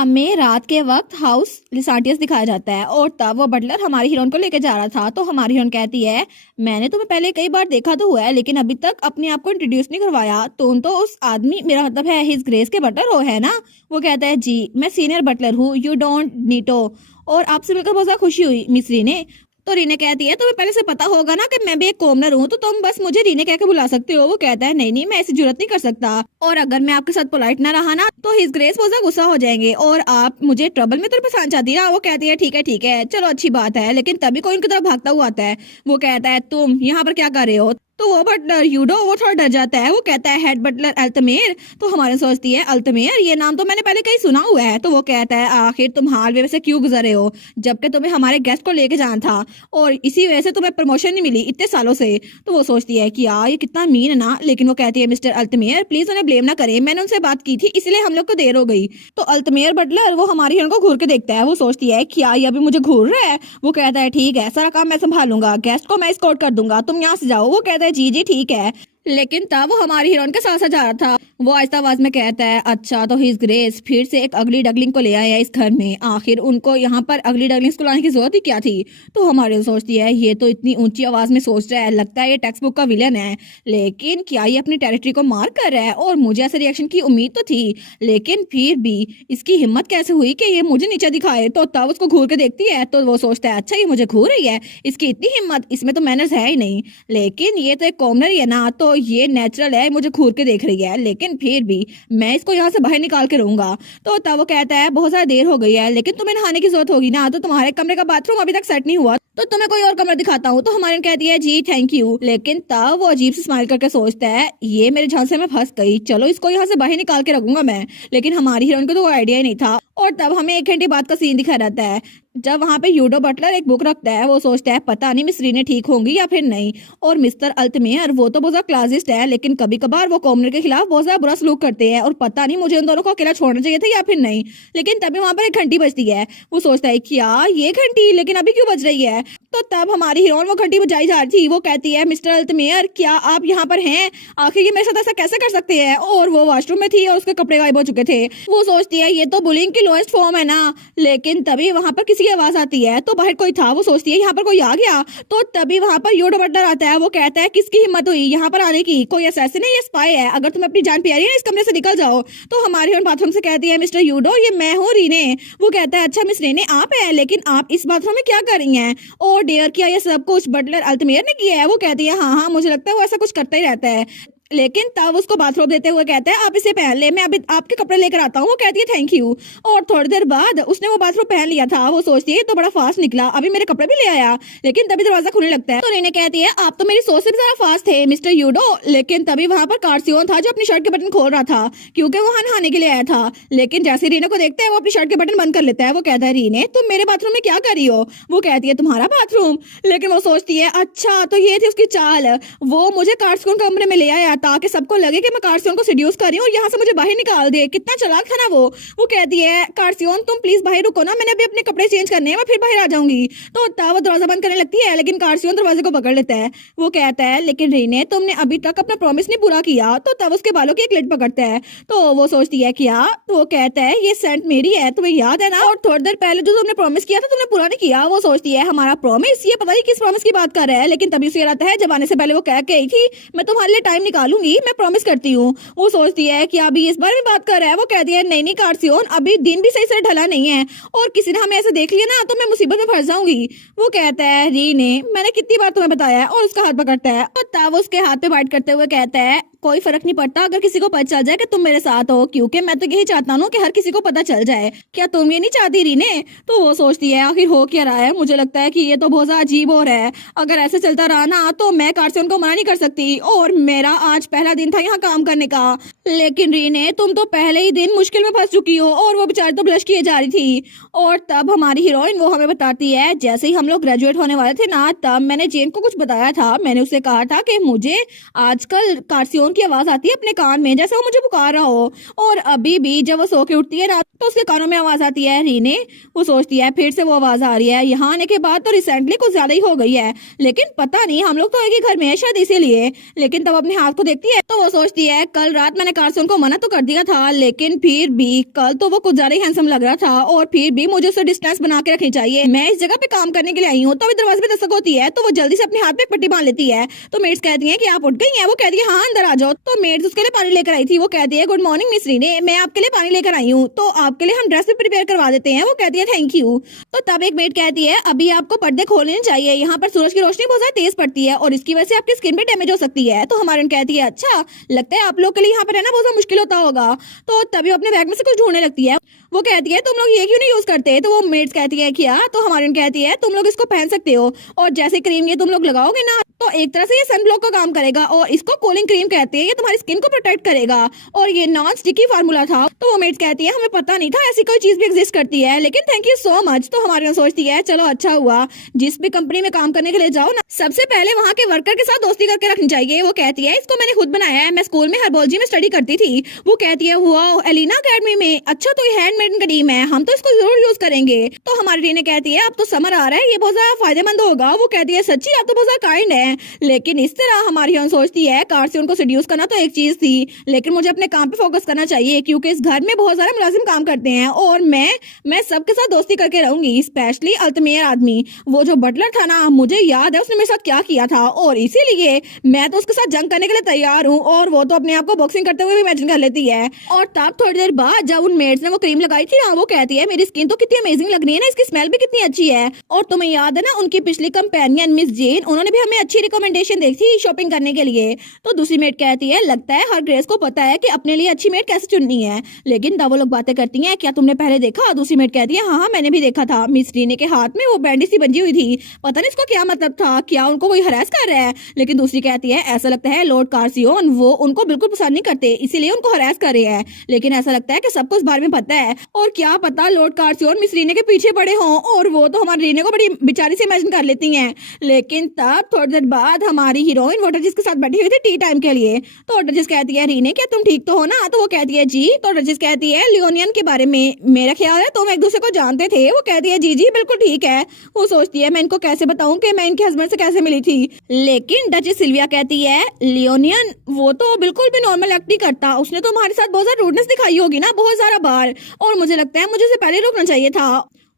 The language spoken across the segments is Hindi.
हमें रात के वक्त हाउस लिसाटियस दिखाया जाता है और तब वो बटलर हमारी हीरोइन को लेके जा रहा था। तो हमारी हीरोइन कहती है, मैंने तुम्हें पहले कई बार देखा तो हुआ है लेकिन अभी तक अपने आप को इंट्रोड्यूस नहीं करवाया। तुम तो उस आदमी, मेरा मतलब है हिज ग्रेस के बटलर हो, है ना? वो कहता है, जी मैं सीनियर बटलर हूँ, यू डोंट नीटो। और आपसे मिलकर बहुत ज्यादा खुशी हुई मिस रीने। तो रीने कहती है, तुम्हें पहले से पता होगा ना कि मैं भी एक कॉमनर हूँ, तो तुम बस मुझे रीने कह के बुला सकते हो। वो कहता है, नहीं नहीं, मैं ऐसी जरूरत नहीं कर सकता, और अगर मैं आपके साथ पोलाइट ना रहा ना तो हिज ग्रेस बहुत ज्यादा गुस्सा हो जाएंगे और आप मुझे ट्रबल में तो फंसाना चाहती ना। वो कहती है, ठीक है चलो अच्छी बात है। लेकिन तभी कोई उनकी तरफ भागता हुआ आता है। वो कहता है, तुम यहाँ पर क्या कर रहे हो? तो वो बटलर यूडो वो थोड़ा डर जाता है। वो कहता है, हेड बटलर अल्तमेर। तो हमारे सोचती है, अल्तमेर ये नाम तो मैंने पहले कहीं सुना हुआ है। तो वो कहता है, आखिर तुम हालवे में से क्यों गुजरे हो जबकि तुम्हें हमारे गेस्ट को लेके जाना था और इसी वजह से तुम्हें प्रमोशन नहीं मिली इतने सालों से। तो वो सोचती है कि यार ये कितना मीन है ना। लेकिन वो कहती है, मिस्टर अल्तमेर प्लीज उन्हें ब्लेम ना करें, मैंने उनसे बात की थी इसलिए हम लोग को देर हो गई। तो अल्तमेर बटलर वो हमारी हीरोइन को घूर के देखता है। वो सोचती है, क्या ये अभी मुझे घूर रहा है? वो कहता है, ठीक है सारा काम मैं संभालूंगा, गेस्ट को मैं एस्कॉर्ट कर दूंगा, तुम यहाँ से जाओ। वो कहता है, जी जी ठीक है। लेकिन तब वो हमारी हीरोइन के साथ साथ जा रहा था। वो आहिस्ता आवाज में कहता है, अच्छा तो हिज ग्रेस फिर से एक अगली डगलिंग को ले आया इस घर में। आखिर उनको यहाँ पर अगली डगलिंग्स को लाने की जरूरत ही क्या थी? तो हमारी सोचती है, ये तो इतनी ऊंची आवाज में सोच रहा है, लगता है ये टेक्स्ट बुक का विलन है। लेकिन क्या ये अपनी टेरिटरी को मार कर रहा है? और मुझे ऐसे रिएक्शन की उम्मीद तो थी, लेकिन फिर भी इसकी हिम्मत कैसे हुई कि ये मुझे नीचे दिखाए? तो तब उसको घूर के देखती है तो वो सोचता है, अच्छा ये मुझे घूर रही है, इसकी इतनी हिम्मत, इसमें तो मैनर्स है ही नहीं। लेकिन ये तो एक कॉमनर ही है ना, तो ये नेचुरल है मुझे घूर के देख रही है, लेकिन फिर भी मैं इसको यहाँ से बाहर निकाल के रहूंगा। तो तब वो कहता है, बहुत ज्यादा देर हो गई है लेकिन तुम्हें नहाने की जरूरत होगी ना, तो तुम्हारे कमरे का बाथरूम अभी तक सेट नहीं हुआ, तो तुम्हें कोई और कमरा दिखाता हूँ। तो हमारी कहती है, जी थैंक यू। लेकिन तब वो अजीब से स्माइल करके सोचता है, ये मेरे झांसे में फंस गई, चलो इसको यहाँ से बाहर निकाल के रखूंगा मैं। लेकिन हमारी हीरोइन को तो वो आइडिया ही नहीं था। और तब हमें 1 घंटे बाद का सीन दिखाया जाता है जब वहां पे यूडो बटलर एक बुक रखता है। वो सोचता है, पता नहीं मिस रीने ठीक होंगी या फिर नहीं। और मिस्टर अल्तमेयर वो तो बहुत ज्यादा क्लासिस्ट है, लेकिन कभी कभार वो कॉमनर के खिलाफ बहुत ज्यादा बुरा सलूक करते हैं और पता नहीं मुझे उन दोनों को अकेला छोड़ना चाहिए था या फिर नहीं। लेकिन तभी वहां पर 1 घंटी बजती है। वो सोचता है, क्या ये घंटी लेकिन अभी क्यों बज रही है? तो तब हमारी हीरोइन वो घंटी बजाई जा रही थी। वो कहती है, मिस्टर अल्तमेयर क्या आप यहाँ पर हैं? आखिर ये मेरे साथ ऐसा कैसे कर सकते हैं? और वो वॉशरूम में थी और उसके कपड़े गायब हो चुके थे। वो सोचती है, ये तो बुलिंग की लोएस्ट फॉर्म है ना। लेकिन तभी वहां पर किसी की आवाज आती है, तो बाहर कोई था। वो सोचती है, यहाँ पर कोई आ गया। तो तभी वहां पर यूडो बटलर आता है। वो कहता है, किसकी हिम्मत हुई यहाँ पर आने की? कोई असैसिन है या स्पाई है? अगर तुम्हें अपनी जान प्यारी है इस कमरे से निकल जाओ। तो हमारी हीरोइन बाथरूम से कहती है, मिस्टर यूडो ये मैं हूँ रीने। वो कहता है, अच्छा मिस रीने आप है, लेकिन आप इस बाथरूम में क्या कर रही हैं? और डेयर किया ये सब कुछ बटलर अल्तमेयर ने किया है? वो कहती है, हाँ हाँ मुझे लगता है वो ऐसा कुछ करता ही रहता है। लेकिन तब उसको बाथरूम देते हुए कहता है, आप इसे पहन ले, मैं अभी आपके कपड़े लेकर आता हूँ। वो कहती है, थैंक यू। और थोड़ी देर बाद उसने वो बाथरूम पहन लिया था। वो सोचती है, तो बड़ा फास्ट निकला, अभी मेरे कपड़े भी ले आया। लेकिन तभी दरवाजा खुलने लगता है। तो रीने कहती है, आप तो मेरी सोच से भी ज्यादा फास्ट थे मिस्टर यूडो। लेकिन तभी वहां पर कार्सियोन था जो अपनी शर्ट के बटन खोल रहा था क्योंकि वो नहाने के लिए आया था। लेकिन जैसे रीने को देखता है वो अपनी शर्ट के बटन बंद कर लेता है। वो कहता है, रीने तुम मेरे बाथरूम में क्या कर रही हो? वो कहती है, तुम्हारा बाथरूम? लेकिन वो सोचती है, अच्छा तो ये थी उसकी चाल, वो मुझे कार्सियोन कमरे में ले आया ताकि सबको लगे कि मैं कार्सियोन को सेड्यूस कर रही हूँ और यहाँ से मुझे बाहर निकाल दे। कितना चालाक था ना वो। वो कहती है, कार्सियोन तुम प्लीज बाहर रुको ना, मैंने अभी अपने कपड़े चेंज करने हैं, मैं फिर बाहर आ जाऊंगी। तो तब वो दरवाजा बंद करने लगती है, लेकिन कार्सियोन दरवाजे को पकड़ लेता है। वो कहता है, लेकिन रीने तुमने अभी तक अपना प्रॉमिस नहीं पूरा किया। तो तब उसके बालों की एक लिट पकड़ता है। तो वो सोचती है, क्या? तो वो कहता है, ये सेंट मेरी है, तुम्हें याद है ना? और थोड़ी देर पहले जो तुमने प्रॉमिस किया था तुमने पूरा नहीं किया। वो सोचती है, हमारा प्रॉमिस? ये पता नहीं किस प्रॉमिस की बात कर रहा है। लेकिन तभी उसे याद आता है, जब आने से पहले वो कह के आई थी, मैं तुम्हारे लिए टाइम निकालूंगी, मैं प्रॉमिस करती हूँ। वो सोचती है कि अभी इस बारे में बात कर रहा है। वो कहती है, नहीं नहीं कार्सियोन, अभी दिन भी सही से ढला नहीं है और किसी ने हमें ऐसे देख लिया ना तो मैं मुसीबत में फंस जाऊंगी। वो कहता है, रीने मैंने कितनी बार तुम्हें बताया है। और उसका हाथ पकड़ता है और तब उसके हाथ पे बाइट करते हुए कहता है, कोई फर्क नहीं पड़ता अगर किसी को पता चल जाए कि तुम मेरे साथ हो, क्योंकि मैं तो यही चाहता हूँ कि हर किसी को पता चल जाए। क्या तुम ये नहीं चाहती रीने? तो वो सोचती है, आखिर हो क्या रहा है? मुझे लगता है कि ये तो बहुत ज्यादा अजीब हो रहा है। अगर ऐसे चलता रहा ना तो मैं कार्सियोन को मना नहीं कर सकती और मेरा आज पहला दिन था यहाँ काम करने का। लेकिन रीने तुम तो पहले ही दिन मुश्किल में फंस चुकी हो। और वो बेचारी तो ब्लश किए जा रही थी। और तब हमारी हीरोइन वो हमें बताती है, जैसे ही हम लोग ग्रेजुएट होने वाले थे ना तब मैंने जेन को कुछ बताया था। मैंने उसे कहा था कि मुझे आजकल कार्सियोन फोन की आवाज आती है अपने कान में, जैसे वो मुझे पुकार रहा हो। और अभी भी जब वो सो के उठती है रात तो उसके कानों में आवाज आती है रीने। वो सोचती है फिर से वो आवाज आ रही है, यहाँ आने के बाद तो रिसेंटली कुछ ज्यादा ही हो गई है, लेकिन पता नहीं हम लोग तो एक ही घर में है शायद इसीलिए। लेकिन तब अपने हाथ को देखती है तो वो सोचती है कल रात मैंने कार से उनको मना तो कर दिया था, लेकिन फिर भी कल तो वो कुछ ज्यादा ही हैंडसम लग रहा था और फिर भी मुझे उससे डिस्टेंस बना के रखनी चाहिए। मैं इस जगह पे काम करने के लिए आई हूँ। तो अभी दरवाजे पे दस्तक होती है तो वो जल्दी से अपने हाथ पे एक पट्टी बांध लेती है। तो मेड्स कहती है कि आप उठ गई हैं? वो कहती है हाँ अंदर आ जाओ। तो मेड्स उसके लिए पानी लेकर आई थी। वो कहती है गुड मॉर्निंग मिस रीने, मैं आपके लिए पानी लेकर आई हूँ, तो आपके लिए हम ड्रेस भी प्रिपेयर करवा देते हैं। वो कहती है थैंक यू। तो तब एक मेड कहती है अभी आपको पर्दे खोल लेने चाहिए, यहाँ पर सूरज की रोशनी बहुत ज्यादा तेज पड़ती है और इसकी वजह से आपकी स्किन भी डैमेज हो सकती है। तो हमारे कहती है अच्छा, लगता है आप लोग के लिए यहाँ पर रहना बहुत मुश्किल होता होगा। तो तभी अपने बैग में से कुछ ढूंढने लगती है। वो कहती है तुम लोग ये क्यों नहीं यूज करते? तो वो मेड्स कहती है क्या? तो हमारी कहती है तुम लोग इसको पहन सकते हो और जैसे क्रीम ये तुम लोग लगाओगे ना तो एक तरह से ये सनब्लॉक का काम करेगा और इसको कूलिंग क्रीम कहते हैं, ये तुम्हारी स्किन को प्रोटेक्ट करेगा और ये नॉन स्टिकी फार्मूला था। तो वो मेड्स कहती है हमें पता नहीं था ऐसी कोई चीज भी एग्जिस्ट करती है, लेकिन थैंक यू सो मच। तो हमारी सोचती है चलो अच्छा हुआ, जिस भी कंपनी में काम करने के लिए जाओ ना सबसे पहले वहाँ के वर्कर के साथ दोस्ती करके रखनी चाहिए। वो कहती है इसको मैंने खुद बनाया है, मैं स्कूल में हर्बोलॉजी में स्टडी करती थी। वो कहती है वाओ एलिना अकेडमी में, अच्छा तो ये हैंडमेड क्रीम है, हम तो इसको जरूर यूज करेंगे। तो हमारी रीने कहती है अब तो समर आ रहा है, ये बहुत ज्यादा फायदेमंद होगा। वो कहती है सच्ची आप तो बहुत ज्यादा काइंड है। लेकिन इस तरह हमारी सोचती है कार से उनको सेड्यूस करना तो एक चीज थी, लेकिन मुझे अपने काम पे फोकस करना चाहिए क्योंकि इस घर में बहुत सारे मुलाजिम काम करते हैं और मैं सबके साथ दोस्ती करके रहूंगी, स्पेशली अल्तमेयर आदमी। वो जो बटलर था ना, मुझे याद है उसने मेरे साथ क्या किया था और इसीलिए मैं तो उसके साथ जंग करने के लिए तैयार हूँ। और वो तो अपने आप को बॉक्सिंग करते हुए भी इमेजिन कर लेती है। और तब थोड़ी देर बाद जब उन मेड्स ने वो क्रीम लगाई थी ना, वो कहती है मेरी स्किन तो कितनी अमेजिंग लग रही है ना, इसकी स्मेल भी कितनी अच्छी है। और तुम्हें याद है ना उनकी पिछली कंपेनियन मिस जेन, उन्होंने भी हमें अच्छी रिकमेंडेशन दी थी शॉपिंग करने के लिए। तो दूसरी मेड कहती है लगता है हर ग्रेस को पता है कि अपने लिए अच्छी मेड कैसे चुननी है। लेकिन तब वो लोग बातें करती हैं क्या तुमने पहले देखा? दूसरी मेड कहती है हाँ मैंने भी देखा था, मिस रीने के हाथ में वो बैंडेज सी बंधी हुई थी, पता नहीं इसको क्या मतलब था, क्या उनको कोई हरास कर रहा है। लेकिन दूसरी कहती है ऐसा लगता है लॉर्ड कार्सियोन वो उनको बिल्कुल पसंद नहीं करते इसीलिए उनको हरास कर रहे हैं, लेकिन ऐसा लगता है कि सबको इस बारे में पता है और क्या पता लॉर्ड कार्सियोन मिस रीने के पीछे पड़े हों और वो तो हमारी रीने को बड़ी बेचारी से इमेजिन कर लेती हैं। लेकिन तब थोड़ी देर बाद हमारी हीरोइन वाटर जिस के साथ बैठी हुई थी टी टाइम के लिए। तो वाटर जिस कहती है रीने क्या तुम ठीक तो हो ना? तो वो कहती है जी। तो वाटर जिस कहती है लियोनियन के बारे में मेरा ख्याल है तुम एक दूसरे को जानते थे? वो कहती है जी जी बिल्कुल ठीक है। वो सोचती है मैं इनको कैसे बताऊं कि मैं इनके हस्बैंड से कैसे मिली थी। लेकिन डचेस सिल्विया कहती है लियोनियन वो तो बिल्कुल भी नॉर्मल एक्ट नहीं करता, उसने तो हमारे साथ बहुत ज्यादा रूडनेस दिखाई होगी ना बहुत सारा बार, और मुझे लगता है मुझे से पहले रुकना चाहिए था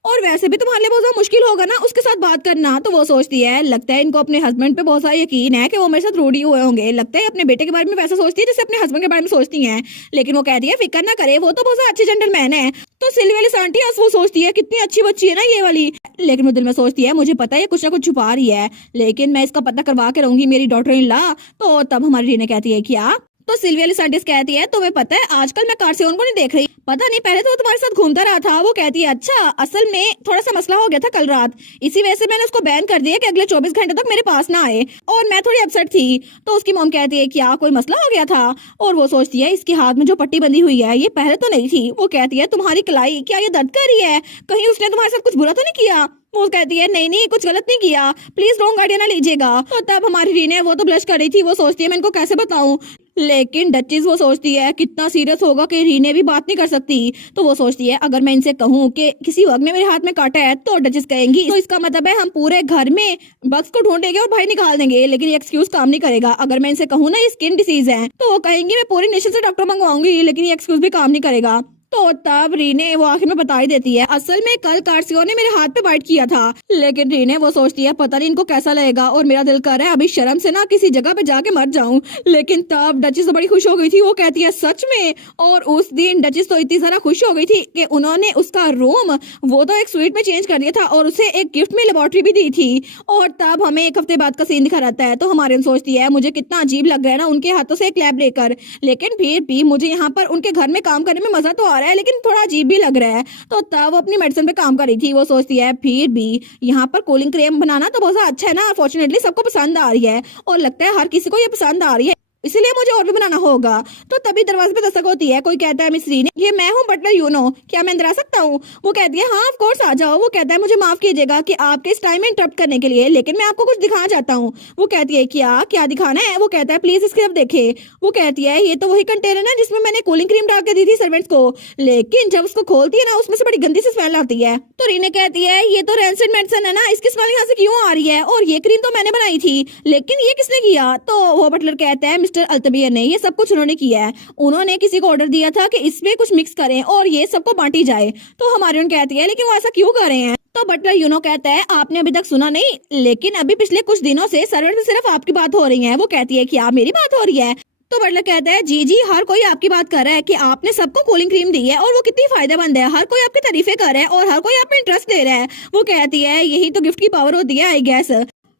और वैसे भी तुम्हारे लिए बहुत ज्यादा मुश्किल होगा ना उसके साथ बात करना। तो वो सोचती है लगता है इनको अपने हस्बैंड पे बहुत सारा यकीन है कि वो मेरे साथ रूडी हुए होंगे, लगता है अपने बेटे के बारे में वैसा सोचती है जैसे अपने हस्बैंड के बारे में सोचती हैं। लेकिन वो कहती है फिक्र ना करे वो तो बहुत अच्छी जेंटलमैन है। तो सिल्वी वाली आंटी वो सोचती है कितनी अच्छी बच्ची है ना ये वाली, लेकिन वो दिल में सोचती है मुझे पता है कुछ ना कुछ छुपा रही है, लेकिन मैं इसका पता करवा के रहूंगी मेरी डॉटर इन लॉ। तो तब हमारी रीने कहती है क्या? तो सिल्विया लिसांटिस कहती है तुम्हें पता है आजकल मैं कार्सियोन को नहीं देख रही, पता नहीं पहले तो वो तुम्हारे साथ घूमता रहा था। वो कहती है अच्छा असल में थोड़ा सा मसला हो गया था कल रात, इसी वजह से मैंने उसको बैन कर दिया कि अगले 24 घंटे तक मेरे पास ना आए और मैं थोड़ी अपसेट थी। तो उसकी मॉम कहती है क्या कोई मसला हो गया था? और वो सोचती है इसके हाथ में जो पट्टी बंधी हुई है ये पहले तो नहीं थी। वो कहती है तुम्हारी कलाई क्या ये दर्द कर रही है? कहीं उसने तुम्हारे साथ कुछ बुरा तो नहीं किया? वो कहती है नहीं नहीं कुछ गलत नहीं किया, प्लीज रॉन्ग आइडिया ना लीजिएगा। तो तब हमारी रीने वो तो ब्लश कर रही थी, वो सोचती है मैं इनको कैसे बताऊं। लेकिन डचेस वो सोचती है कितना सीरियस होगा कि रीने भी बात नहीं कर सकती। तो वो सोचती है अगर मैं इनसे कहूँ कि किसी वक्त ने मेरे हाथ में काटा है तो डचेस कहेंगी तो इसका मतलब है हम पूरे घर में बग्स को ढूंढेंगे और भाई निकाल देंगे, लेकिन ये एक्सक्यूज काम नहीं करेगा। अगर मैं इनसे कहूँ ना ये स्किन डिसीज है तो वो कहेंगी मैं पूरे नेशन से डॉक्टर मंगवाऊंगी, लेकिन ये एक्सक्यूज भी काम नहीं करेगा। तो तब रीने वो आखिर में बता ही देती है असल में कल कार्सियो ने मेरे हाथ पे बाइट किया था। लेकिन रीने वो सोचती है पता नहीं इनको कैसा लगेगा और मेरा दिल कर रहा है अभी शर्म से ना किसी जगह पे जाके मर जाऊं। लेकिन तब डचेस तो बड़ी खुश हो गई थी, वो कहती है सच में। और उस दिन डचेस तो इतनी ज्यादा खुश हो गई थी कि उन्होंने उसका रूम वो तो एक स्वीट में चेंज कर दिया था और उसे एक गिफ्ट में लेबोरेटरी भी दी थी। और तब हमें एक हफ्ते बाद का सीन दिखा रहता है। तो हमारे सोचती है मुझे कितना अजीब लग रहा है ना उनके हाथों से एक लैब लेकर, लेकिन फिर भी मुझे यहाँ पर उनके घर में काम करने में मजा तो आ रहा है लेकिन थोड़ा अजीब भी लग रहा है। तो तब वो अपनी मेडिसिन पे काम कर रही थी, वो सोचती है फिर भी यहाँ पर कूलिंग क्रीम बनाना तो बहुत अच्छा है ना, फॉर्चुनेटली सबको पसंद आ रही है और लगता है हर किसी को ये पसंद आ रही है। इसलिए मुझे और भी बनाना होगा। तो तभी दरवाजे पे दस्तक होती है। कोई कहता है मिस रीने, ये मैं हूँ बटलर यूनो, क्या मैं अंदर आ सकता हूँ? वो कहती है हाँ ऑफ कोर्स आ जाओ। वो कहता है मुझे माफ कीजिएगा कि आपके इस टाइम में इंटरप्ट करने के लिए, लेकिन मैं आपको कुछ दिखाना चाहता हूँ। वो कहती है क्या क्या दिखाना है? वो कहता है प्लीज इसकी तरफ देखे। वो कहती है ये तो वही कंटेनर है जिसमें मैंने कूलिंग क्रीम डाल के दी थी सर्वेंट्स को, लेकिन जब उसको खोलती है ना उसमें से बड़ी गंदी सी स्मेल आती है। तो रीने कहती है ये तो रैंसिड मेडिसिन है ना, इसकी स्मेल यहाँ से क्यों आ रही है? और ये क्रीम तो मैंने बनाई थी, लेकिन ये किसने किया? तो वो बटलर कहता है मिस्टर अल्तमियर ने, ये सब कुछ उन्होंने किया है। उन्होंने किसी को ऑर्डर दिया था कि इसमें कुछ मिक्स करें और ये सबको बांटी जाए। तो हमारी उन कहती है लेकिन वो ऐसा क्यों कर रहे हैं? तो बटलर यूनो कहता है आपने अभी तक सुना नहीं, लेकिन अभी पिछले कुछ दिनों से सर्वर में सिर्फ आपकी बात हो रही है। वो कहती है क्या मेरी बात हो रही है? तो बटलर कहता है जी जी हर कोई आपकी बात कर रहा है कि आपने सबको कूलिंग क्रीम दी है और वो कितनी फायदेमंद है। हर कोई आपकी तारीफें कर रहा है और हर कोई आप में इंटरेस्ट ले रहा है। वो कहती है यही तो गिफ्ट की पावर होती है आई गेस।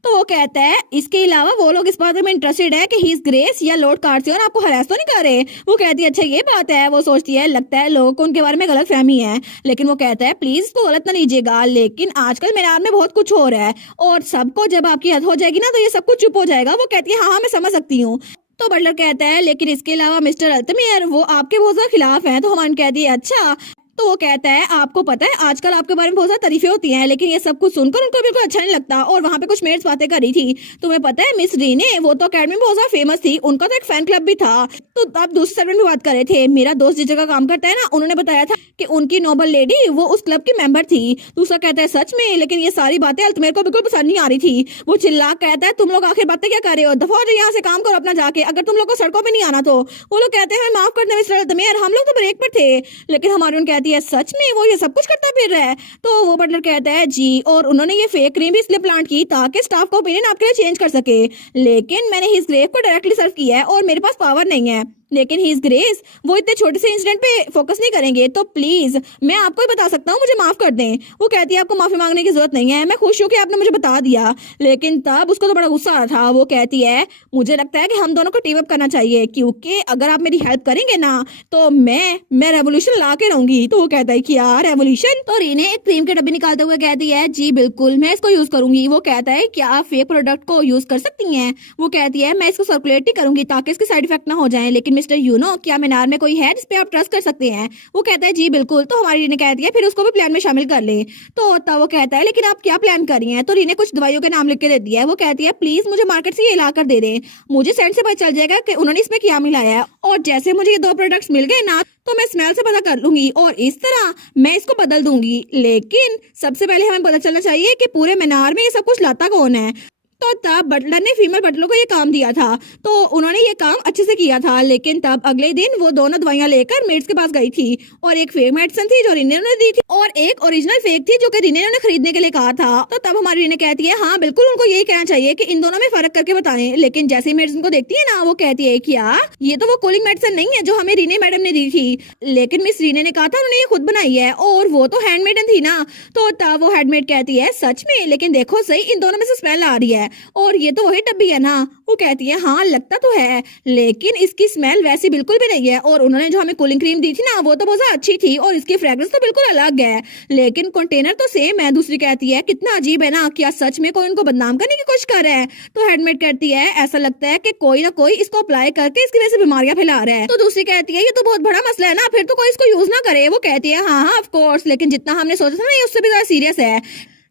तो वो कहता है इसके अलावा वो लोग इस बात में इंटरेस्टेड है कि ही इज ग्रेस या लॉर्ड कार्सियन आपको हरास तो नहीं कर रहे। वो कहती है अच्छा ये बात है। वो सोचती है लगता है लोगों को उनके बारे में गलत फहमी है, लेकिन वो कहता है प्लीज इसको गलत ना लीजिएगा, लेकिन आजकल मीनार में बहुत कुछ हो रहा है और सबको जब आपकी हद हो जाएगी ना तो ये सब कुछ चुप हो जाएगा। वो कहती है हाँ मैं समझ सकती हूँ। तो बटलर कहता है लेकिन इसके अलावा मिस्टर अल्तमियर वो आपके बहुत ज्यादा खिलाफ हैं। तो हमान कहती है अच्छा। तो वो कहता है आपको पता है आजकल आपके बारे में बहुत सारी तारीफें होती हैं, लेकिन ये सब कुछ सुनकर उनको बिल्कुल अच्छा नहीं लगता। और वहाँ पे कुछ मेड्स बातें कर रही थी। तुम्हें पता है मिस रीने वो तो अकेडमी में बहुत ज्यादा फेमस थी, उनका तो एक फैन क्लब भी था। तो आप दूसरे सर्वेंट भी बात कर रहे थे। मेरा दोस्त जिस जगह काम करता है ना उन्होंने बताया था कि उनकी नोबल लेडी वो उस क्लब की मेंबर थी। दूसरा कहता है सच में? लेकिन ये सारी बातें अल्तमियर को बिल्कुल पसंद नहीं आ रही थी। वो चिल्ला कहता है तुम लोग आखिर बातें क्या कर रहे हो? दफा हो जाओ यहाँ से, काम करो अपना जाके, अगर तुम लोग को सड़कों पे नहीं आना तो। वो लोग कहते हैं माफ कर दे मिस्टर अल्तमियर, हम लोग तो ब्रेक पर थे। लेकिन हमारी उन कहती है सच में वो ये सब कुछ करता फिर रहा है? तो वो बटलर कहता है जी, और उन्होंने ये फेक क्रीम भी इसलिए प्लांट की ताकि स्टाफ का ओपिनियन आपके लिए चेंज कर सके, लेकिन मैंने हिज ग्रेव को डायरेक्टली सर्व किया है और मेरे पास पावर नहीं है। लेकिन हिज ग्रेस वो इतने छोटे से इंसिडेंट पे फोकस नहीं करेंगे, तो प्लीज मैं आपको ही बता सकता हूँ, मुझे माफ कर दें। वो कहती है आपको माफी मांगने की जरूरत नहीं है, मैं खुश हूँ कि आपने मुझे बता दिया। लेकिन तब उसको तो बड़ा गुस्सा आ रहा था। वो कहती है मुझे लगता है कि हम दोनों को टीम अप करना चाहिए, क्योंकि अगर आप मेरी हेल्प करेंगे ना तो मैं रेवोल्यूशन ला के रहूंगी। तो वो कहता है कि यार रेवोल्यूशन? तो रीने एक क्रीम के डब्बे निकालते हुए कहती है जी बिल्कुल मैं इसको यूज करूंगी। वो कहता है क्या आप फेक प्रोडक्ट को यूज कर सकती हैं? वो कहती है मैं इसको सर्कुलेट ही करूंगी ताकि इसके साइड इफेक्ट ना हो जाए, लेकिन मिस्टर यूनो क्या मीनार में कोई है जिसपे आप ट्रस्ट कर सकते हैं? वो कहता है जी बिल्कुल। तो हमारी रीने कहती है फिर उसको भी प्लान में शामिल कर ले। तो तब वो कहता है लेकिन आप क्या प्लान कर रही हैं? तो रीने कुछ दवाइयों के नाम लिख के देती है। वो कहती है प्लीज मुझे मार्केट से ये ला कर दे दें, मुझे सेंट से पता चल जाएगा कि उन्होंने इसमें क्या मिलाया है, और जैसे मुझे ये 2 प्रोडक्ट्स मिल गए ना तो मैं स्मेल से पता कर लूंगी और इस तरह मैं इसको बदल दूंगी। लेकिन सबसे पहले हमें पता चलना चाहिए कि पूरे मीनार में ये सब कुछ लाता कौन है। तो तब बटलर ने फीमेल बटलर को ये काम दिया था, तो उन्होंने ये काम अच्छे से किया था। लेकिन तब अगले दिन वो दोनों दवाइयां लेकर मेड्स के पास गई थी, और एक फेक मेडिसिन थी जो रीने ने दी थी और एक ओरिजिनल फेक थी जो कि रीने ने खरीदने के लिए कहा था। तो तब हमारी रीने कहती है हाँ बिल्कुल उनको यही कहना चाहिए कि इन दोनों में फर्क करके बताएं। लेकिन जैसे ही मेड्स उनको देखती है ना वो कहती है क्या ये तो वो कूलिंग मेडिसिन नहीं है जो हमें रीने मैडम ने दी थी, लेकिन मिस रीने ने कहा था उन्होंने ये खुद बनाई है और वो तो हैंडमेड थी ना। तो तब वो हैंडमेड कहती है सच में? लेकिन देखो सही इन दोनों में से स्मेल आ रही है और ये तो वही डब्बी है ना। वो कहती है हाँ लगता तो है, लेकिन इसकी स्मेल वैसी बिल्कुल भी नहीं है, और उन्होंने जो हमें कूलिंग क्रीम दी थी ना वो तो बहुत अच्छी थी और इसकी फ्रेग्रेंस तो बिल्कुल अलग है, लेकिन कंटेनर तो सेम है। दूसरी कहती है कितना अजीब है ना, क्या सच में कोई उनको बदनाम करने की कोशिश कर रहा है? तो हेडमेड कहती है ऐसा लगता है कि कोई ना कोई इसको अप्लाई करके इसकी वजह से बीमारियां फैला रहा है। तो दूसरी कहती है ये तो बहुत बड़ा मसला है ना, फिर तो कोई इसको यूज ना करे। वो कहती है हाँ हाँ ऑफ कोर्स, लेकिन जितना हमने सोचा था ना ये उससे भी ज्यादा सीरियस है,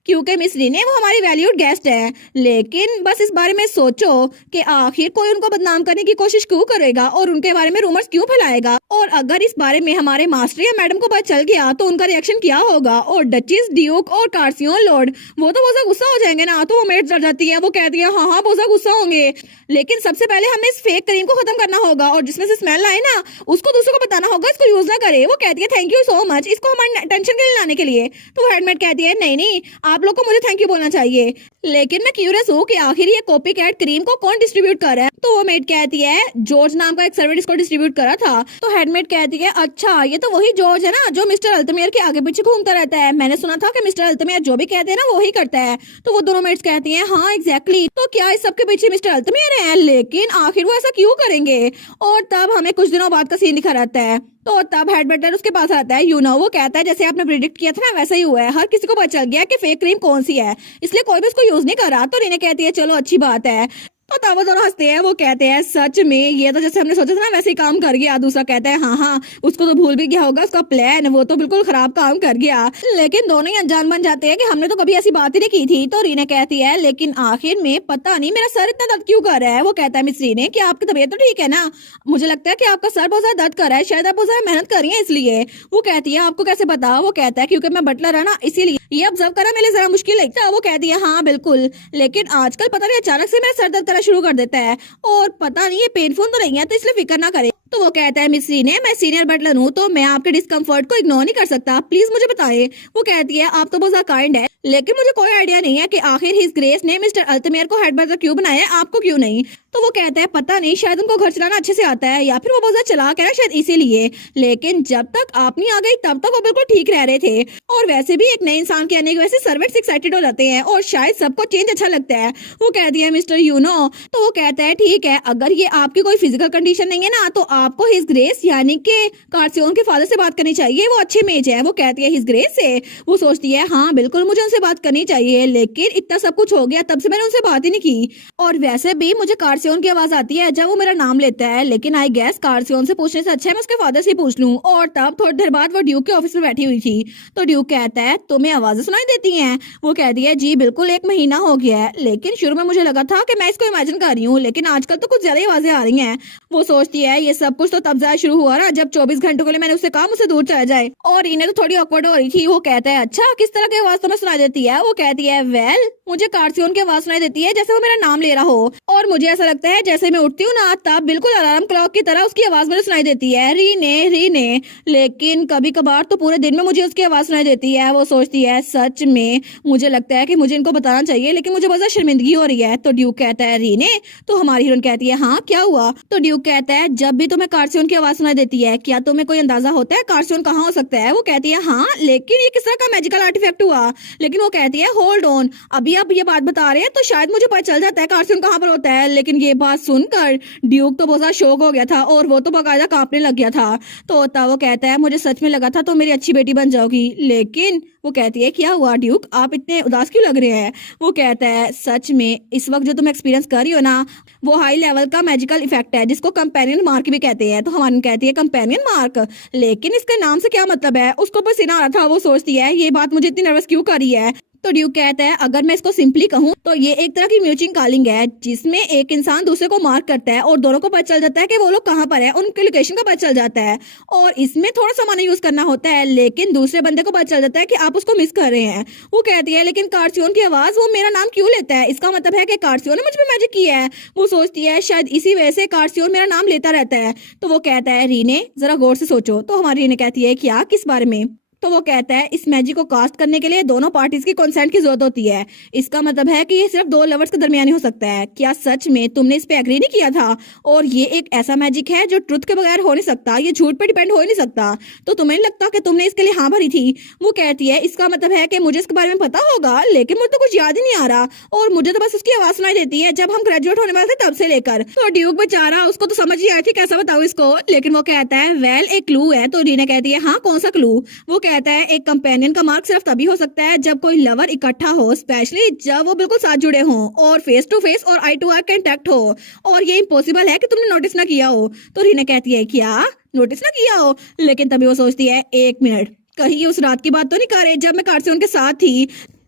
क्योंकि मिस रीने वो हमारी वैल्यूड गेस्ट है। लेकिन बस इस बारे में सोचो कि आखिर कोई उनको बदनाम करने की कोशिश क्यों करेगा और उनके बारे में रूमर्स क्यों फैलाएगा, और अगर इस बारे में हमारे मास्टर या मैडम को पता चल गया तो उनका रिएक्शन क्या होगा। और डचेस ड्यूक और कार्सियन लॉर्ड वो तो बहुत गुस्सा हो जाएंगे ना। तो वो मेड डर जाती है। वो कहती है हाँ हाँ बहुत गुस्सा होंगे, लेकिन सबसे पहले हमें इस फेक क्रीम को खत्म करना होगा और जिसमें से स्मेल आए ना उसको दूसरों को बताना होगा इसको यूज ना करे। वो कहती है थैंक यू सो मच इसको हमारे टेंशन के लिए लाने के लिए। तो हेडमेड कहती है नहीं नहीं आप लोग को मुझे थैंक यू बोलना चाहिए, लेकिन मैं क्यूरियस हूँ कि आखिर ये कॉपी कैट क्रीम को कौन डिस्ट्रीब्यूट कर रहा है। तो वो मेड कहती है जॉर्ज नाम का एक सर्वेंट इसको डिस्ट्रीब्यूट करा था। तो हेडमेड कहती है अच्छा ये तो वही जॉर्ज है ना जो मिस्टर अल्तमियर के आगे पीछे घूमता रहता है, मैंने सुना था कि मिस्टर अल्तमियर जो भी कहते हैं ना वो ही करता है। तो वो दोनों मेड्स कहती हैं हाँ एग्जैक्टली, तो क्या इस सबके पीछे मिस्टर अल्तमियर है, लेकिन आखिर वो ऐसा क्यों करेंगे। और तब हमें कुछ दिनों बाद का सीन दिखा रहता है। तो तब हेड बटलर उसके पास आता है। वो कहता है जैसे आपने प्रिडिक्ट किया था ना वैसा ही हुआ है, हर किसी को पता चल गया कि फेक क्रीम कौन सी है, इसलिए कोई भी उसको यूज नहीं कर रहा। तो रीने कहती है चलो अच्छी बात है। तो तब वो दोनों हंसते हैं। वो कहते हैं सच में ये तो जैसे हमने सोचा था ना वैसे ही काम कर गया। दूसरा कहता है हाँ हाँ, उसको तो भूल भी गया होगा उसका प्लान, वो तो बिल्कुल खराब काम कर गया। लेकिन दोनों ही अनजान बन जाते हैं कि हमने तो कभी ऐसी बात ही नहीं की थी। तो रीना कहती है लेकिन आखिर में पता नहीं मेरा सर इतना दर्द क्यों कर रहा है। वो कहता है मिस रीने, क्या आपकी तबीयत तो ठीक है ना? मुझे लगता है कि आपका सर बहुत ज्यादा दर्द कर रहा है, शायद आप बहुत ज्यादा मेहनत कर रही है इसलिए। वो कहती है आपको कैसे पता? वो कहता है क्योंकि मैं बटलर है ना इसीलिए। ये ऑब्जर्व करना मेरे लिए जरा मुश्किल लगता है। वो कहती है हाँ बिल्कुल, लेकिन आजकल पता नहीं अचानक से मेरा सर दर्द करना शुरू कर देता है और पता नहीं ये पेनफुल तो नहीं है, तो इसलिए फिक्र ना करे। तो वो कहता है मिस रीने, मैं सीनियर बटलर हूँ तो मैं आपके डिस्कम्फर्ट को इग्नोर नहीं कर सकता, प्लीज मुझे बताएं। वो कहती है आप तो बहुत ज्यादा काइंड है, लेकिन मुझे कोई आइडिया नहीं है कि आखिर हिज ग्रेस ने मिस्टर अल्तमेयर को हेड बटलर क्यों बनाया, आपको क्यों नहीं? तो वो कहता है पता नहीं, शायद उनको घर चलाना अच्छे से आता है या फिर वो बहुत ज्यादा चलाक है ना शायद इसीलिए। लेकिन जब तक आप नहीं आ गई तब तक वो बिल्कुल ठीक रह रहे थे। और वैसे भी एक नए इंसान के आने की वजह से सर्वेंट्स एक्साइटेड हो जाते हैं और शायद सबको चेंज अच्छा लगता है। वो कहती है मिस्टर यूनो। तो वो कहता है ठीक है, अगर ये आपकी कोई फिजिकल कंडीशन नहीं है ना तो आपको हिज ग्रेस यानी कि कार्सियोन के फादर से बात करनी चाहिए, वो अच्छे मेज है। वो कहती है हिज ग्रेस से? वो सोचती है हाँ बिल्कुल मुझे उनसे बात करनी चाहिए, लेकिन इतना सब कुछ हो गया तब से मैंने उनसे बात ही नहीं की। और वैसे भी मुझे कार्सियोन की आवाज आती है जब वो मेरा नाम लेता है, लेकिन आई गेस कार्सियोन से पूछने से अच्छा है मैं उसके फादर से पूछ लूं। और तब थोड़ी देर बाद वो ड्यूक के ऑफिस में बैठी हुई थी। तो ड्यूक कहता है तुम्हें आवाजें सुनाई देती हैं? वो कहती है जी बिल्कुल, 1 महीना हो गया है, लेकिन शुरू में मुझे लगा था कि मैं इसको इमेजिन कर रही हूँ, लेकिन आजकल तो कुछ ज्यादा ही आवाजें आ रही हैं। वो सोचती है ये सब कुछ तो तब ज्यादा शुरू हुआ ना जब 24 घंटों के लिए मैंने उससे कहा मुझसे दूर चला जाए। और इन्हें तो थोड़ी ऑकवर्ड हो रही थी। वो कहता है अच्छा किस तरह की आवाज तुम्हें सुनाई देती है? वो कहती है वेल मुझे कार्सियोन की आवाज सुनाई देती है जैसे वो मेरा नाम ले रहा हो, और मुझे ऐसा लगता है जैसे मैं उठती हूँ ना तब बिल्कुल अलार्म क्लॉक की तरह उसकी आवाज मुझे सुनाई देती है, रीने रीने। लेकिन कभी कभार तो पूरे दिन में मुझे उसकी आवाज सुनाई देती है। वो सोचती है सच में मुझे लगता है कि मुझे इनको बताना चाहिए, लेकिन मुझे बहुत ज्यादा शर्मिंदगी हो रही है। तो ड्यूक कहता है रीने? तो हमारी हीरोइन कहती है हाँ क्या हुआ? तो ड्यूक कहता है जब भी तुम्हें कार्सियोन की आवाज सुनाई देती है क्या तुम्हें कोई अंदाजा होता है कार्सियोन कहाँ हो सकता है? वो कहती है हाँ, लेकिन ये किस तरह का मैजिकल आर्टिफैक्ट हुआ? लेकिन वो कहती है होल्ड ऑन, अभी आप ये बात बता रहे हैं तो शायद मुझे पता चल जाता है कार्सियोन कहाँ पर होता है। लेकिन ये बात सुनकर ड्यूक तो बहुत ज्यादा शौक हो गया था और वो तो बाकायदा कांपने लग गया था। तो तब वो कहता है मुझे सच में लगा था तो मेरी अच्छी बेटी बन जाओगी, लेकिन वो कहती है क्या हुआ ड्यूक, आप इतने उदास क्यों लग रहे हैं? वो कहता है सच में इस वक्त जो तुम एक्सपीरियंस कर रही हो ना वो हाई लेवल का मैजिकल इफेक्ट है जिसको कंपेनियन मार्क भी कहते हैं। तो हमारी कहती है कंपेनियन मार्क, लेकिन इसके नाम से क्या मतलब है? उसको पसीना आ रहा था। वो सोचती है ये बात मुझे इतनी नर्वस क्यों कर रही है? तो ड्यूक कहता है अगर मैं इसको सिंपली कहूँ तो ये एक तरह की म्यूचिंग कॉलिंग है जिसमें एक इंसान दूसरे को मार्क करता है और दोनों को पता चल जाता है कि वो लोग कहाँ पर है, उनके लोकेशन का पता चल जाता है। और इसमें थोड़ा सा माना यूज करना होता है, लेकिन दूसरे बंदे को पता चल जाता है कि आप उसको मिस कर रहे हैं। वो कहती है लेकिन कार्सियोन की आवाज वो मेरा नाम क्यों लेता है? इसका मतलब है कि कार्सियोन ने मुझ पर मैजिक किया है। वो सोचती है शायद इसी वजह से कार्सियोन मेरा नाम लेता रहता है। तो वो कहता है रीने जरा गौर से सोचो। तो हमारी रीने कहती है क्या, किस बारे में? तो वो कहता है इस मैजिक को कास्ट करने के लिए दोनों पार्टीज की कंसेंट की जरूरत होती है। इसका मतलब है कि ये सिर्फ 2 लवर्स के दरमियान ही हो सकता है। क्या सच में तुमने इस पे एग्री नहीं किया था? और ये एक ऐसा मैजिक है जो ट्रुथ के बगैर हो नहीं सकता, ये झूठ पे डिपेंड हो ही नहीं सकता। तो तुम्हें नहीं लगता कि तुमने इसके लिए हाँ भरी थी? वो कहती है इसका मतलब है कि मुझे इसके बारे में पता होगा, लेकिन मुझे तो कुछ याद ही नहीं आ रहा और मुझे तो बस उसकी आवाज सुनाई देती है जब हम ग्रेजुएट होने वाले थे तब से लेकर। तो ड्यूक बेचारा उसको तो समझ ही आई थी कैसा बताऊं इसको, लेकिन वो कहता है वेल एक क्लू है। तो रीना कहती है हाँ कौन सा क्लू? वो कहता है एक कंपेनियन का मार्क सिर्फ तभी हो सकता है जब कोई लवर इकट्ठा हो, स्पेशली जब वो बिल्कुल साथ जुड़े हों और फेस टू फेस और आई टू आई कांटेक्ट हो, और ये इम्पॉसिबल है कि तुमने नोटिस ना किया हो। तो रीना कहती है क्या नोटिस ना किया हो? लेकिन तभी वो सोचती है 1 मिनट, कहीं उस रात की बात तो नहीं कर रहे जब मैं कार्सियोन के साथ थी?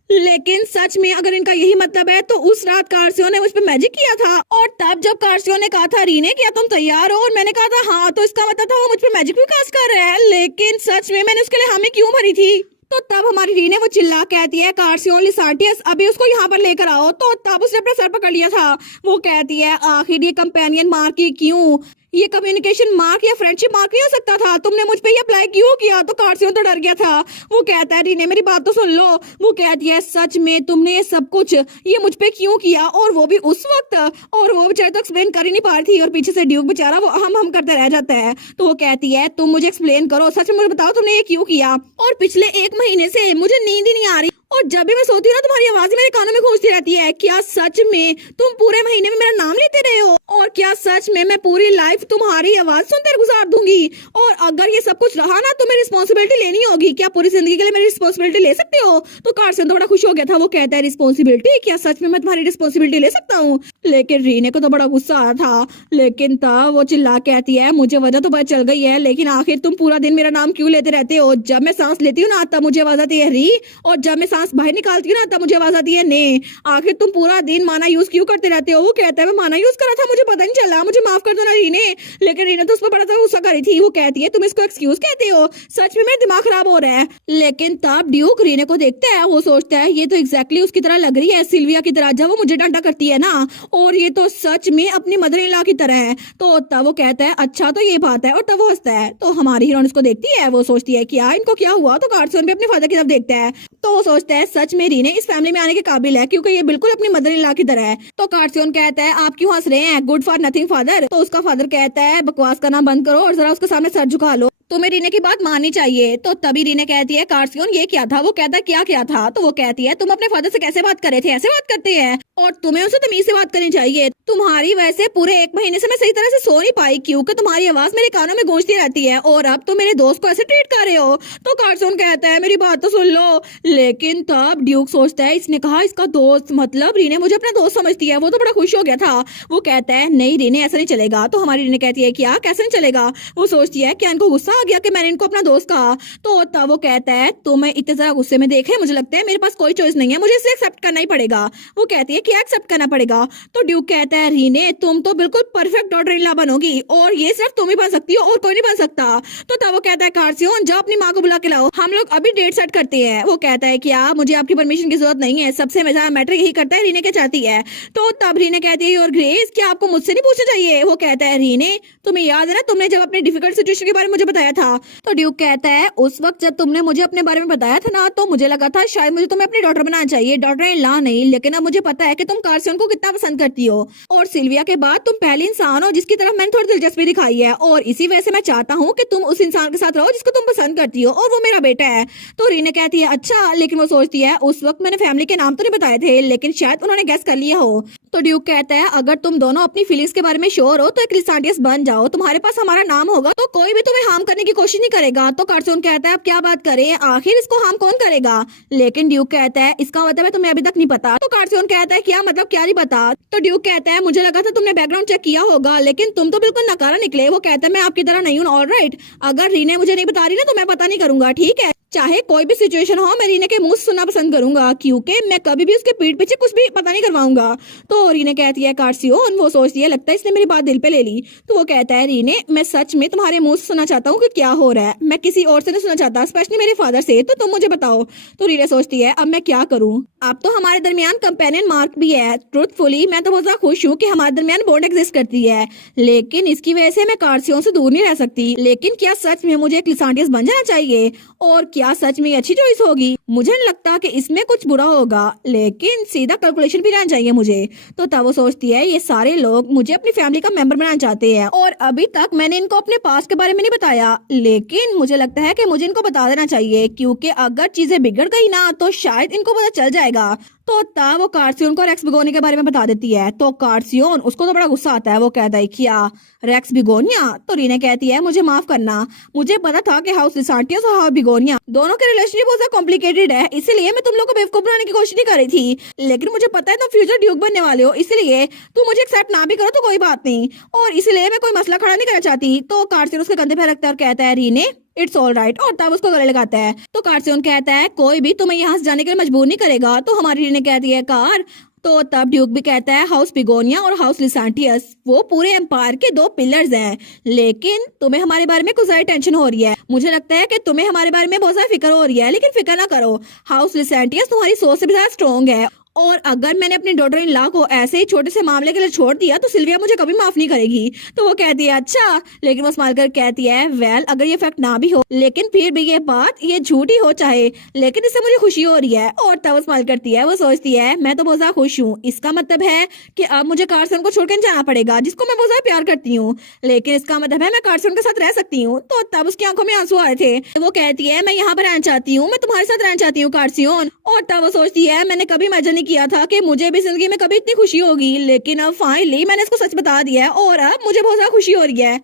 लेकिन सच में अगर इनका यही मतलब है तो उस रात कार्सियोन ने मुझ पे मैजिक किया था, और तब जब कार्सियोन ने कहा था रीने क्या तुम तैयार हो, और मैंने कहा था हाँ, तो इसका मतलब था वो मुझ पे मैजिक भी कास्ट कर रहा है। लेकिन सच में मैंने उसके लिए हामी क्यों भरी थी? तो तब हमारी रीने वो चिल्ला कहती है कार्सियोन लिसार्टियस अभी उसको यहाँ पर लेकर आओ। तो तब उसने अपना सर पकड़ लिया था। वो कहती है आखिर ये कंपेनियन मार्क ही क्यों? ये कम्युनिकेशन मार्क या फ्रेंडशिप मार्क नहीं हो सकता था, तुमने मुझ पे ये अप्लाई क्यों किया? तो कार्सियोन तो डर गया था। वो कहता है रीने मेरी बात तो सुन लो। वो कहती है सच में तुमने ये सब कुछ ये मुझ पे क्यों किया, और वो भी उस वक्त? और वो बेचारा तो एक्सप्लेन कर ही नहीं पा रही थी और पीछे से ड्यूक बेचारा वो हम करते रह जाता है। तो वो कहती है तुम मुझे एक्सप्लेन करो, सच में मुझे बताओ तुमने ये क्यों किया, और पिछले 1 महीने से मुझे नींद ही नहीं आ रही और जब भी मैं सोती हूँ ना तुम्हारी आवाज मेरे कानों में गूंजती रहती है। क्या सच में तुम पूरे महीने में मेरा नाम लेते रहे हो? और क्या सच में मैं पूरी लाइफ तुम्हारी आवाज सुनकर गुजार दूंगी? और अगर ये सब कुछ रहा ना तो मेरी रिस्पॉन्सिबिलिटी लेनी होगी। क्या पूरी जिंदगी के लिए मेरी रिस्पॉन्सिबिलिटी ले सकते हो? तो कार्सन तो बड़ा खुश हो गया था। वो कहता है रिस्पॉन्सिबिलिटी? क्या सच में मैं तुम्हारी रिस्पॉन्सिबिलिटी ले सकता हूँ? लेकिन रीने को तो बड़ा गुस्सा आया था। लेकिन तब वो चिल्ला कहती है मुझे वजह तो पता चल गई है, लेकिन आखिर तुम पूरा दिन मेरा नाम क्यों लेते रहते हो? जब मैं सांस लेती हूँ ना तब मुझे आवाज आती है री, और जब मैं सांस बाहर निकालती हूँ ना तब मुझे आवाज आती है ने। आखिर तुम पूरा दिन माना यूज क्यों करते रहते हो? वो कहता है मैं माना यूज करा था, मुझे पता नहीं चला, मुझे माफ कर दो ना रीने। लेकिन रीने तो उस पर बड़ा सा गुस्सा करी थी। वो कहती है तुम इसको एक्सक्यूज कहते हो? सच में मेरा दिमाग खराब हो रहा है। लेकिन तब ड्यूक रीने को देखता है। वो सोचता है ये तो एग्जैक्टली उसकी तरह लग रही है, सिल्विया की तरह, जब वो मुझे डांटा करती है ना, और ये तो सच में अपनी मदर इन लॉ की तरह है। तो तब वो कहता है अच्छा तो ये बात है, और तब वो हंसता है। तो हमारी हीरोइन उसको देखती है। वो सोचती है क्या इनको क्या हुआ? तो कार्सन भी अपने फादर की तरफ देखता है। तो वो सोचता है सच में रीने इस फैमिली में आने के काबिल है, क्योंकि ये बिल्कुल अपनी मदर इन लॉ की तरह है। तो कार्सन कहता है आप क्यों हंस रहे हैं? Good for nothing father. तो उसका फादर कहता है बकवास करना बंद करो और जरा उसके सामने सर झुका लो, तुम्हें रीने की बात माननी चाहिए। तो तभी रीने कहती है कार्सियन ये क्या था? वो कहता है क्या था? तो वो कहती है तुम अपने फादर से कैसे बात कर रहे थे? ऐसे बात करते हैं, और तुम्हें उसे तमीज से बात करनी चाहिए। तुम्हारी वैसे पूरे 1 महीने से मैं सही तरह से सो नहीं पाई, क्योंकि तुम्हारी आवाज मेरे कानों में गूंजती रहती है, और अब तुम मेरे दोस्त को ऐसे ट्रीट कर रहे हो। तो कार्सन कहता है मेरी बात तो सुन लो। लेकिन तब ड्यूक सोचता है इसने कहा इसका दोस्त, मतलब रीने मुझे अपना दोस्त समझती है। वो तो बड़ा खुश हो गया था। वो कहता है नहीं रीने ऐसा नहीं चलेगा। तो हमारी रीने कहती है क्या कैसे नहीं चलेगा? वो सोचती है क्या इनको गुस्सा आ गया कि मैंने इनको अपना दोस्त कहा? तो तब वो कहता है तुम्हें इतने ज्यादा गुस्से में देखे, मुझे लगता है मेरे पास कोई चॉइस नहीं है, मुझे इसे एक्सेप्ट करना ही पड़ेगा। वो कहती है क्या एक्सेप्ट करना पड़ेगा? तो ड्यूक कहता है रीने तुम तो बिल्कुल परफेक्ट डॉटर इन लॉ बनोगी, और ये सिर्फ तुम ही बन सकती हो और कोई नहीं बन सकता। तो तब वो कहता है कार्सियन जाओ अपनी माँ को बुला के लाओ, हम लोग अभी डेट सेट करते हैं। वो कहता है क्या मुझे आपकी परमिशन की जरूरत नहीं है, सबसे ज्यादा मैटर यही करता है रीने क्या चाहती है। तो तब रीने कहती है और ग्रेस क्या आपको मुझसे नहीं पूछना चाहिए? वो कहता है रीने तुम्हें याद है ना तुमने जब अपने डिफिकल्ट सिचुएशन के बारे में मुझे बताया था? तो ड्यूक कहता है उस वक्त जब तुमने मुझे अपने बारे में बताया था ना तो मुझे लगा था शायद मुझे तुम्हें अपनी डॉटर बनाना चाहिए, डॉटर इन लॉ नहीं। लेकिन अब मुझे पता है कि तुम कार्सियन को कितना पसंद करती हो, और सिल्विया के बाद तुम पहली इंसान हो जिसकी तरफ मैंने थोड़ी दिलचस्पी दिखाई है, और इसी वजह से मैं चाहता हूँ कि तुम उस इंसान के साथ रहो जिसको तुम पसंद करती हो, और वो मेरा बेटा है। तो रीने कहती है अच्छा, लेकिन वो सोचती है उस वक्त मैंने फैमिली के नाम तो नहीं बताए थे, लेकिन शायद उन्होंने गेस कर लिया हो। तो ड्यूक कहता है अगर तुम दोनों अपनी फीलिंग्स के बारे में श्योर हो तो एक लिसांडियस बन जाओ, तुम्हारे पास हमारा नाम होगा तो कोई भी तुम्हें हार्म करने की कोशिश नहीं करेगा। तो कार्सन कहता है अब क्या बात करें, आखिर इसको हार्म कौन करेगा? लेकिन ड्यूक कहता है इसका मतलब है तुम्हें अभी तक नहीं पता। तो कार्सन कहता है क्या मतलब, क्या नहीं पता? तो ड्यूक कहता है मुझे लगा था तुमने बैकग्राउंड चेक किया होगा, लेकिन तुम तो बिल्कुल नकारा निकले। वो कहता है मैं आपकी तरह नहीं हूँ। ऑलराइट, अगर रीने मुझे नहीं बता रही ना तो मैं पता नहीं करूंगा, ठीक है? चाहे कोई भी सिचुएशन हो मैं रीने के मुंह से सुनना पसंद करूंगा, क्योंकि मैं कभी भी उसके पीठ पीछे कुछ भी पता नहीं करवाऊंगा। तो रीने कहती है कार्सियन, वो सोचती है लगता है इसने मेरी बात दिल पे ले ली। तो वो कहता है रीने मैं सच में तुम्हारे मुंह से सुनना चाहता हूँ कि क्या हो रहा है, मैं किसी और से नहीं सुनना चाहता, स्पेशली मेरे फादर से, तो तुम मुझे बताओ। तो रीने सोचती है अब मैं क्या करूँ, अब तो हमारे दरमियान कंपेनियन मार्क भी है। ट्रुथफुली मैं तो बहुत ज्यादा खुश हूँ कि हमारे दरमियान बॉन्ड एग्जिस्ट करती है, लेकिन इसकी वजह से मैं कार्सियन से दूर नहीं रह सकती। लेकिन क्या सच में मुझे एक लिसांडियस बन जाना चाहिए? और क्या सच में अच्छी चॉइस होगी? मुझे नहीं लगता कि इसमें कुछ बुरा होगा, लेकिन सीधा कैलकुलेशन भी रहना चाहिए मुझे। तो तब वो सोचती है ये सारे लोग मुझे अपनी फैमिली का मेंबर बनाना चाहते हैं, और अभी तक मैंने इनको अपने पास्ट के बारे में नहीं बताया, लेकिन मुझे लगता है कि मुझे इनको बता देना चाहिए, क्योंकि अगर चीजें बिगड़ गई ना तो शायद इनको पता चल जाएगा। तो तब वो कार्सियन को रेक्स बिगोनिया के बारे में बता देती है। तो कार्सियन उसको तो बड़ा गुस्सा आता है। वो कहता है क्या रेक्स बिगोनिया? तो रीने कहती है मुझे माफ करना, मुझे पता था कि हाउस लिसांटियस और हाउस बिगोनिया दोनों के रिलेशनशिप बहुत कॉम्प्लिकेटेड है, इसलिए मैं तुम लोग को बेवकूफ बनाने की कोशिश नहीं कर रही थी। लेकिन मुझे पता है तुम फ्यूचर ड्यूक बनने वाले हो, इसलिए तुम मुझे एक्सेप्ट ना भी करो तो कोई बात नहीं, और इसलिए मैं कोई मसला खड़ा नहीं करना चाहती। तो कार्सियन उसके कंधे पे रखता है और कहता है रीने इट्स ऑल राइट, और तब उसको गले लगाता है। तो कार्सियन कहता है कोई भी तुम्हें यहाँ से जाने के लिए मजबूर नहीं करेगा। तो हमारी रीने कहती है कार। तो तब ड्यूक भी कहता है हाउस बिगोनिया और हाउस लिसांटियस वो पूरे एम्पायर के 2 पिलर्स हैं, लेकिन तुम्हें हमारे बारे में कुछ ज्यादा टेंशन हो रही है। मुझे लगता है कि तुम्हें हमारे बारे में बहुत ज्यादा फिक्र हो रही है, लेकिन फिक्र ना करो, हाउस लिसांटियस तुम्हारी सोच से भी ज्यादा स्ट्रॉन्ग है, और अगर मैंने अपने डॉटर इन लॉ को ऐसे ही छोटे से मामले के लिए छोड़ दिया तो सिल्विया मुझे कभी माफ नहीं करेगी। तो वो कहती है अच्छा, लेकिन वो स्माइल कर कहती है वेल अगर ये फैक्ट ना भी हो लेकिन फिर भी ये झूठी हो चाहे, लेकिन इससे मुझे खुशी हो रही है। और तब वो स्माइल करती है, वो सोचती है मैं तो बहुत ज्यादा खुश हूँ, इसका मतलब है कि अब मुझे कार्सन को छोड़कर जाना पड़ेगा जिसको मैं बहुत ज्यादा प्यार करती हूँ, लेकिन इसका मतलब है मैं कार्सन के साथ रह सकती हूँ। तो तब उसकी आंखों में आंसू आ रहे थे। वो कहती है मैं यहाँ पर रहना चाहती हूँ, मैं तुम्हारे साथ रहना चाहती हूँ कार्सियोन। और तब वो सोचती है मैंने कभी इमेजिन नहीं किया था कि मुझे भी जिंदगी में कभी इतनी खुशी होगी, लेकिन अब फाइनली मैंने इसको सच बता दिया है और अब मुझे बहुत ज्यादा खुशी हो रही है।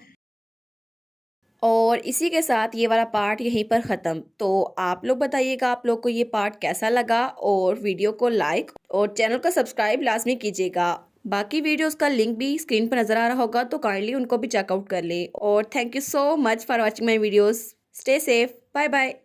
और इसी के साथ ये वाला पार्ट यहीं पर ख़त्म। तो आप लोग बताइएगा आप लोग को ये पार्ट कैसा लगा, और वीडियो को लाइक और चैनल को सब्सक्राइब लाजमी कीजिएगा। बाकी वीडियोस का लिंक भी स्क्रीन पर नज़र आ रहा होगा तो काइंडली उनको भी चेकआउट कर लें। और thank you so much for watching my videos. Stay safe, bye bye.